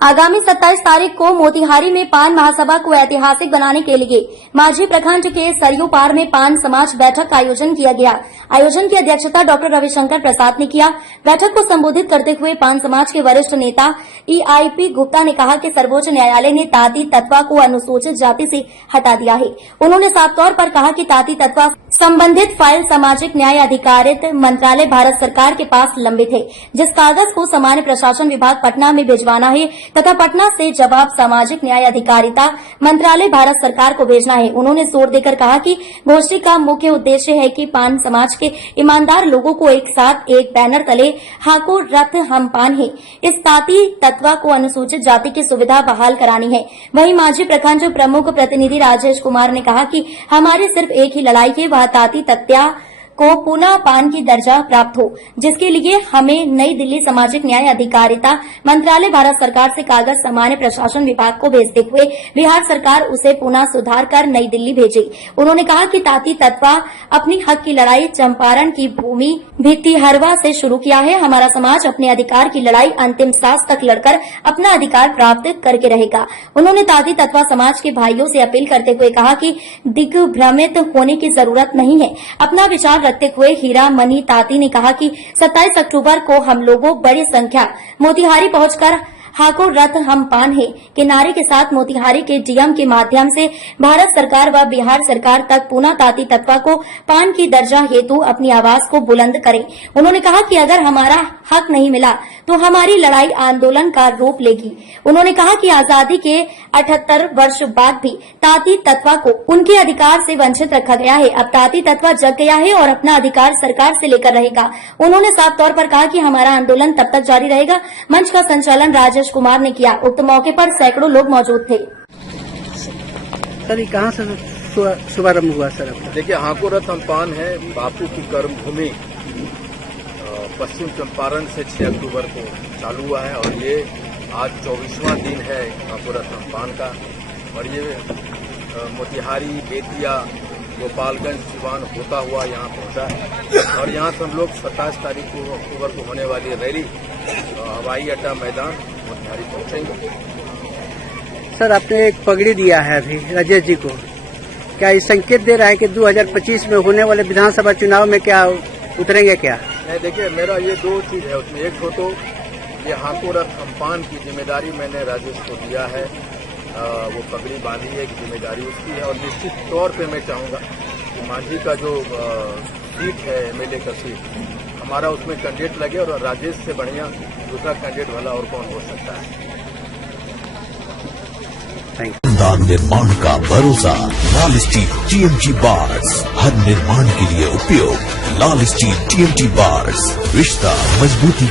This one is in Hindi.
आगामी 27 तारीख को मोतिहारी में पान महासभा को ऐतिहासिक बनाने के लिए माझी प्रखंड के सरयू पार में पान समाज बैठक का आयोजन किया गया। आयोजन की अध्यक्षता डॉक्टर रविशंकर प्रसाद ने किया। बैठक को संबोधित करते हुए पान समाज के वरिष्ठ नेता EIP गुप्ता ने कहा कि सर्वोच्च न्यायालय ने ताती तत्वा को अनुसूचित जाति से हटा दिया है। उन्होंने साफ तौर पर कहा कि ताती तत्वा संबंधित फाइल सामाजिक न्याय अधिकारित मंत्रालय भारत सरकार के पास लंबित है, जिस कागज को सामान्य प्रशासन विभाग पटना में भिजवाना है तथा पटना से जवाब सामाजिक न्याय अधिकारिता मंत्रालय भारत सरकार को भेजना है। उन्होंने जोर देकर कहा कि गोष्ठी का मुख्य उद्देश्य है कि पान समाज के ईमानदार लोगों को एक साथ एक बैनर तले हाको रथ हम पान है इस ताती तत्वा को अनुसूचित जाति की सुविधा बहाल करानी है। वहीं माझी प्रखंड प्रमुख प्रतिनिधि राजेश कुमार ने कहा कि हमारी सिर्फ एक ही लड़ाई है, वह ताती तत्या को पुनः पान की दर्जा प्राप्त हो, जिसके लिए हमें नई दिल्ली सामाजिक न्याय अधिकारिता मंत्रालय भारत सरकार से कागज सामान्य प्रशासन विभाग को भेजते हुए बिहार सरकार उसे पुनः सुधार कर नई दिल्ली भेजे। उन्होंने कहा कि ताती तत्वा अपनी हक की लड़ाई चंपारण की भूमि भित्तिहरवा से शुरू किया है। हमारा समाज अपने अधिकार की लड़ाई अंतिम सांस तक लड़कर अपना अधिकार प्राप्त करके रहेगा। उन्होंने ताती तत्वा समाज के भाइयों से अपील करते हुए कहा कि दिग्भ्रमित होने की जरूरत नहीं है। अपना विचार रखते हुए हीरा मनी ताती ने कहा कि 27 अक्टूबर को हम लोगों बड़ी संख्या मोतिहारी पहुंचकर हाको रथ हम पान है के नारे के साथ मोतिहारी के डीएम के माध्यम से भारत सरकार व बिहार सरकार तक पुनः ताती तत्वा को पान की दर्जा हेतु अपनी आवाज को बुलंद करें। उन्होंने कहा कि अगर हमारा हक नहीं मिला तो हमारी लड़ाई आंदोलन का रूप लेगी। उन्होंने कहा कि आजादी के 78 वर्ष बाद भी ताती तत्वा को उनके अधिकार से वंचित रखा गया है। अब ताती तत्वा जग गया है और अपना अधिकार सरकार से लेकर रहेगा। उन्होंने साफ तौर पर कहा कि हमारा आंदोलन तब तक जारी रहेगा। मंच का संचालन राजेश कुमार ने किया। उक्त मौके पर सैकड़ों लोग मौजूद थे। सर, ये कहाँ से शुभारंभ हुआ सर? देखिए, हाको रथ हम पान है बापू की कर्मभूमि पश्चिम चंपारण से 6 अक्टूबर को चालू हुआ है और ये आज 24वां दिन है हाको रथ हम पान का। और ये मोतिहारी, बेतिया, गोपालगंज, सिवान होता हुआ यहाँ पहुंचा है और यहाँ से हम लोग 27 तारीख को अक्टूबर को होने वाली रैली हवाई अड्डा मैदान मोतिहारी पहुंचेंगे। सर, आपने एक पगड़ी दिया है अभी राजेश जी को, क्या ये संकेत दे रहा है कि 2025 में होने वाले विधानसभा चुनाव में क्या उतरेंगे क्या? नहीं, देखिए, मेरा ये 2 चीज है उसमें। एक तो ये हाको रथ हम पान की जिम्मेदारी मैंने राजेश को दिया है, वो पगड़ी बांधी है, एक जिम्मेदारी उसकी है। और निश्चित तौर पे मैं चाहूंगा कि माझी का जो सीट है MLA का सीट, हमारा उसमें कैंडिडेट लगे और राजेश से बढ़िया दूसरा कैंडिडेट वाला और कौन हो सकता है। निर्माण का भरोसा लाल स्टील TMT बार्स, हर निर्माण के लिए उपयोग। लाल स्टील TMT बार्स, रिश्ता मजबूती